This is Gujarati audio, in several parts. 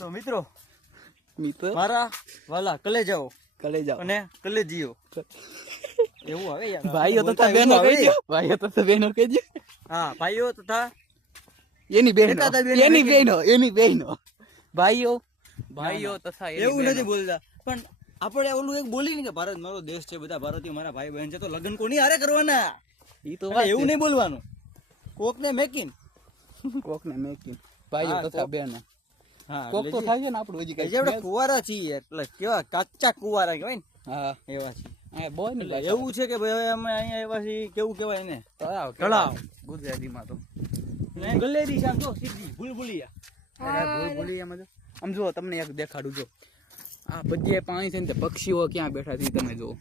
તો મિત્રો મિત્રો? મારા વાલા કલેજાઓ. કલે જાઓ અને કલેજીઓ. એવું આવે યાર. ભાઈઓ તથા બહેનો. કહેજો. ભાઈઓ તથા બહેનો કહેજો. હા ભાઈઓ તથા એની બહેનો. એની બહેનો એની બહેનો. ભાઈઓ. ભાઈઓ તથા એવું નથી બોલતા. પણ આપણે ઓલું એક બોલી ને કે ભારત મારો દેશ છે બધા ભારતીય મારા ભાઈ બહેન છે તો લગ્ન કોની હારે કરવાના? ઈ તો એવું. નહીં બોલવાનું. કોક ને મેકિન. કોકને મેકિન. ભાઈઓ તથા. બહેનો કોક તો થાય છે ને આપણું હજી કઈ આપણે કુવારા છીએ એટલે કેવા કાચા કુવારા કહેવાય ને. હા. એવા એટલે એવું છે કે ભાઈ હવે અમે અહીંયા આવ્યા છીએ કેવું કહેવાય ને તળાવ તળાવ. ગુજરાતીમાં તો. ગલેરી છે જો સીધી ભૂલ ભૂલી એમ આમ જો તમને એક દેખાડું જો આ બધે પાણી છે ને પક્ષીઓ ક્યાં બેઠા છે તમે જુઓ.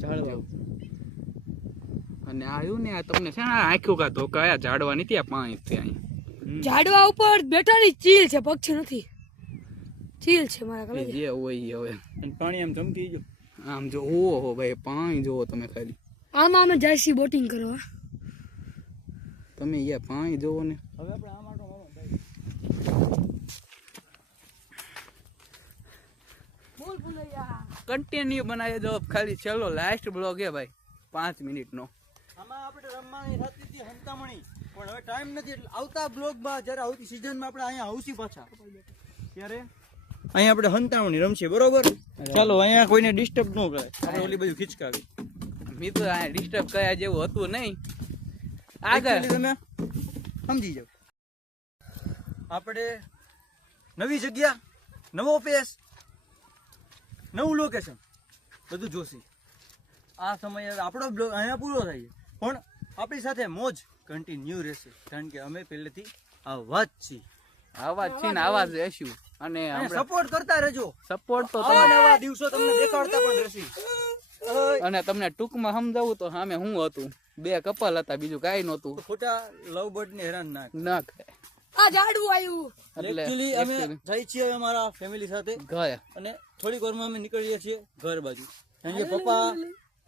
ઝાડવા. અને આવ્યું ને આ તમને છે ને આંખ્યું કા ધોકા આ ઝાડવા નથી આ પાણી ત્યાં અહીં ઝાડવા ઉપર બેઠાની ચીલ છે પક્ષી નથી. ચીલ છે મારા એ જે હોય ઈ હવે. અને પાણી આમ જમતી જો આમ જો ઓહો ભાઈ પાણી જોવો તમે ખાલી. આમાં અમે જઈશી બોટિંગ કરવા. તમે યાર પાણી જોવો ને. હવે આપણે આ માટો મારો બોલ ભૂલૈયા. કન્ટિન્યુ બનાવી દો ખાલી ચલો લાસ્ટ બ્લોગ હે ભાઈ પાંચ મિનિટનો. આમાં આપણે રમવાની હતી હંતામણી. પણ હવે ટાઈમ નથી એટલે આવતા બ્લોગમાં જ્યારે આવતી સિઝનમાં આપણે અહીંયા આવશી પાછા. ત્યારે અહીંયા આપણે હંતાવણી રમશે બરોબર? ચાલો અહીંયા કોઈને ડિસ્ટર્બ ન કરે આપણે ઓલી બધું ખીચકાવી. મિત્રો અહીંયા ડિસ્ટર્બ કર્યા જેવું હતું નહીં. આગળ. તમે સમજી જાઓ. આપણે નવી જગ્યા નવો પેસ નવું લોકેશન બધું જોશી. આ સમયે આપણો બ્લોગ અહીંયા પૂરો થાય છે. પણ આપણી સાથે મોજ કન્ટિન્યુ રહેશે. કારણ કે અમે પહેલેથી આવા જ છીએ. આવાજ છીએ ને આવાજ રહેશું. અને સપોર્ટ કરતા રહેજો. સપોર્ટ તો આવા તમે નવા દિવસો તમને દેખાડતા પણ રહેશે. અને તમને ટૂંકમાં સમજાવું તો સામે હું હતું? બે કપલ હતા બીજું કાઈ નહોતું. ખોટા લવ બર્ડ ને હેરાન ના ના કરે. આ જાડવું આવ્યું એટલે અમે જઈ છીએ અમારા ફેમિલી સાથે. ઘર. અને થોડીક વારમાં અમે નીકળીએ છીએ ઘર બાજુ. કારણ કે પપ્પા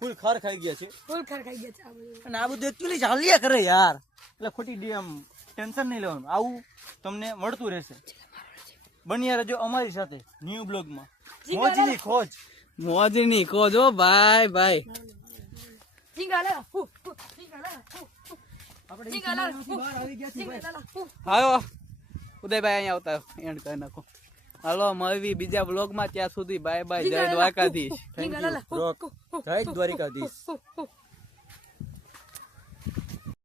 ફૂલ ખાર ખાઈ ગયા છે. ફૂલ ખાર ખાઈ ગયા છે આ બધું. અને આ બધું એકચ્યુઅલી ચાલ્યા કરે યાર. એટલે ખોટી ડી આમ ટેન્શન નહીં લેવાનું. આવું તમને મળતું રહેશે. બન્યા રહેજો અમારી સાથે ન્યૂ બ્લોગમાં. મોજની ખોજ. મોજની ખોજ ઓ ભાઈ ભાઈ. ઉદયભાઈ અહીંયા આવતા એન્ડ કરી નાખો. હાલો મળવી બીજા બ્લોગમાં ત્યાં સુધી બાય બાય જય દ્વારકાધીશ. જય દ્વારિકાધીશ.